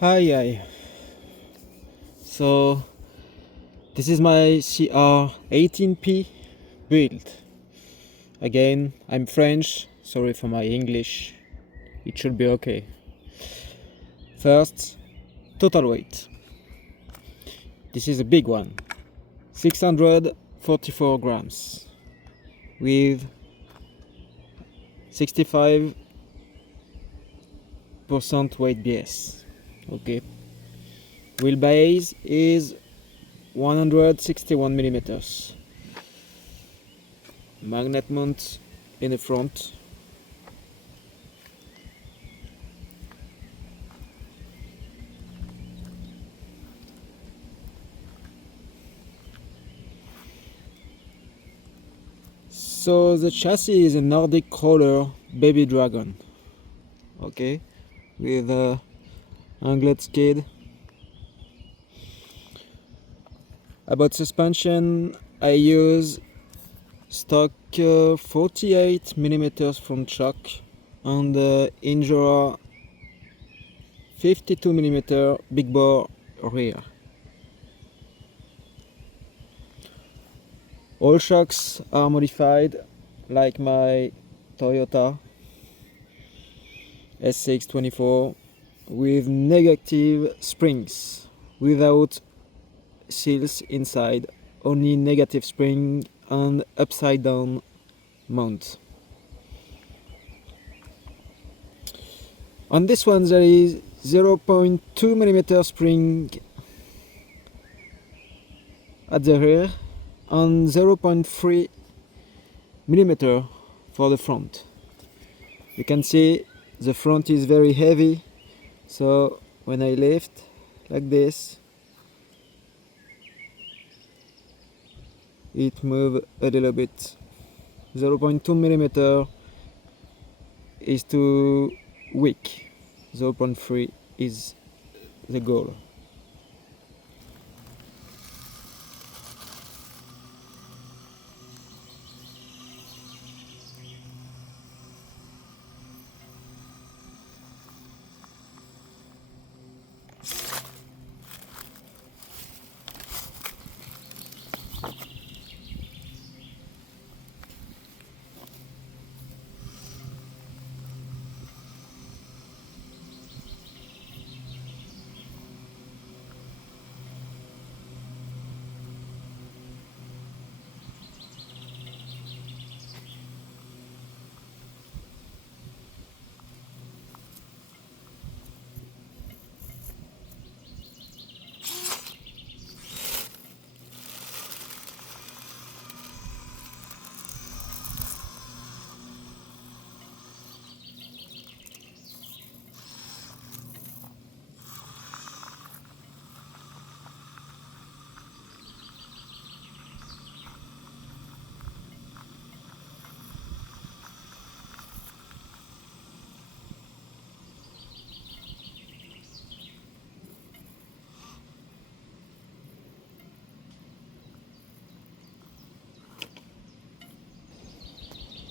Hi. So this is my CR18P build. Again, I'm French, sorry for my English, it should be okay. First, total weight. This is a big one, 644 grams with 65% weight BS. Okay. Wheelbase is 161 millimeters. Magnet mount in the front. So the chassis is a Nordic Crawler BabyDragon. Okay, with a anglet skid. About suspension, I use stock 48 millimeters front shock and Injora 52 millimeter big bore rear. All shocks are modified like my Toyota SX24 with negative springs without seals inside, only negative spring and upside down mount. On this one there is 0.2 mm spring at the rear and 0.3 mm for the front. You can see the front is very heavy, so when I lift like this, it moves a little bit. 0.2 mm is too weak, 0.3 is the goal.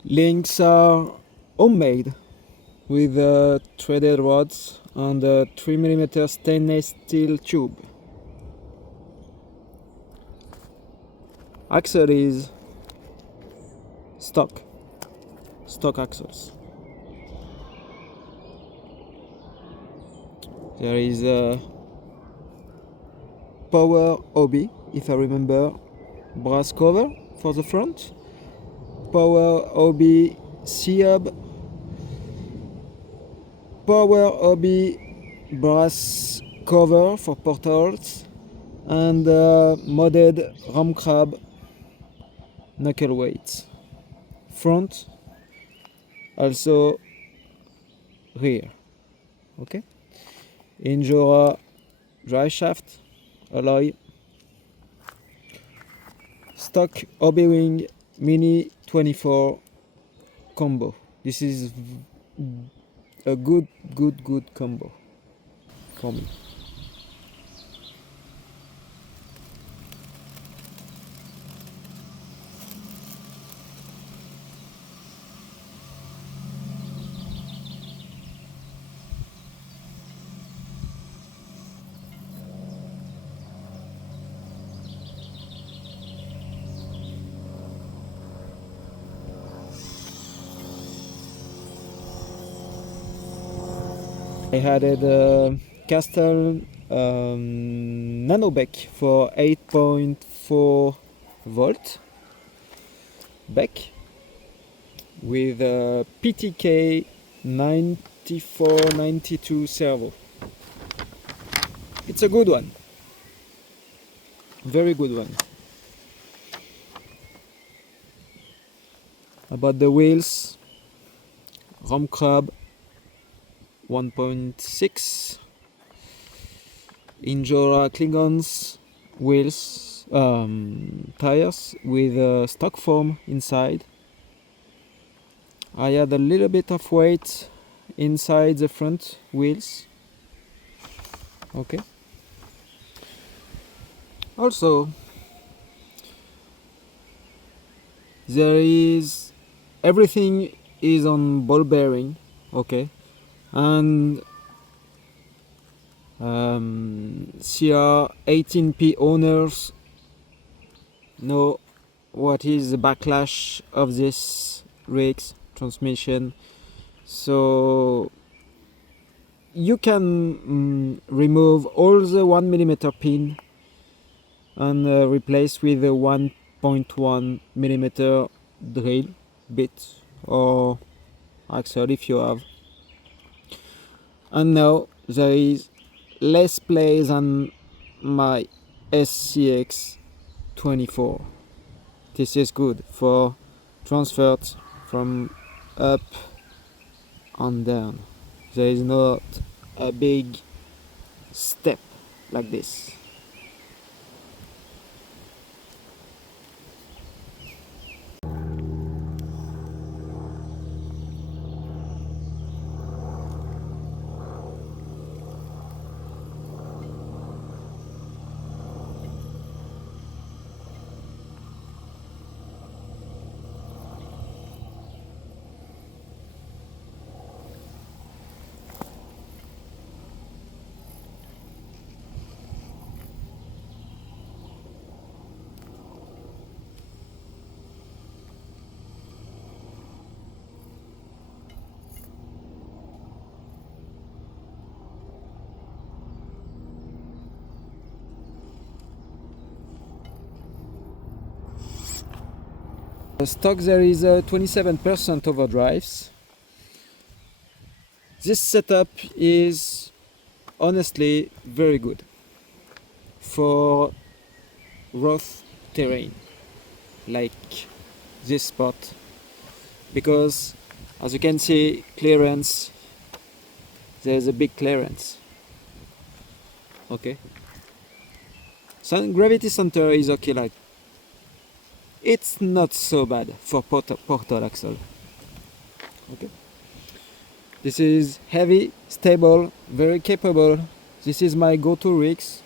Links are homemade with threaded rods and a 3 mm stainless steel tube. Axle is stock axles. There is a power hobby, if I remember, brass cover for the front, power hobby C-hub, power hobby brass cover for portals, and modded Rampcrab knuckle weights. Front, also rear. Okay. Injora driveshaft, alloy. Stock Hobbywing Mini24 combo. This is a good combo for me. I added Castle Nano BEC for 8.4 volt BEC with a PTK 9492 servo. It's a good one, very good one. About the wheels, Rampcrab 1.6, Injora ClingsOn wheels, tires with stock foam inside. I had a little bit of weight inside the front wheels. Okay. Also, everything is on ball bearing. Okay. And CR18P owners know what is the backlash of this rigs transmission, so you can remove all the 1mm pin and replace with a 1.1mm drill bit or axle if you have. And now there is less play than my SCX24. This is good for transfers from up and down. There is not a big step like this. The stock there is 27% overdrives. This setup is honestly very good for rough terrain like this spot, because as you can see, clearance, there's a big clearance. Okay, so gravity center is okay, like it's not so bad for portal axle. Okay, this is heavy, stable, very capable. This is my go-to rigs.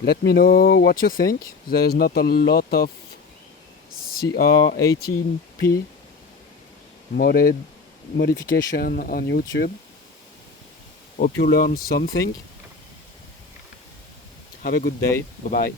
Let me know what you think. There's not a lot of CR18P modification on YouTube. Hope you learned something. Have a good day. Bye bye.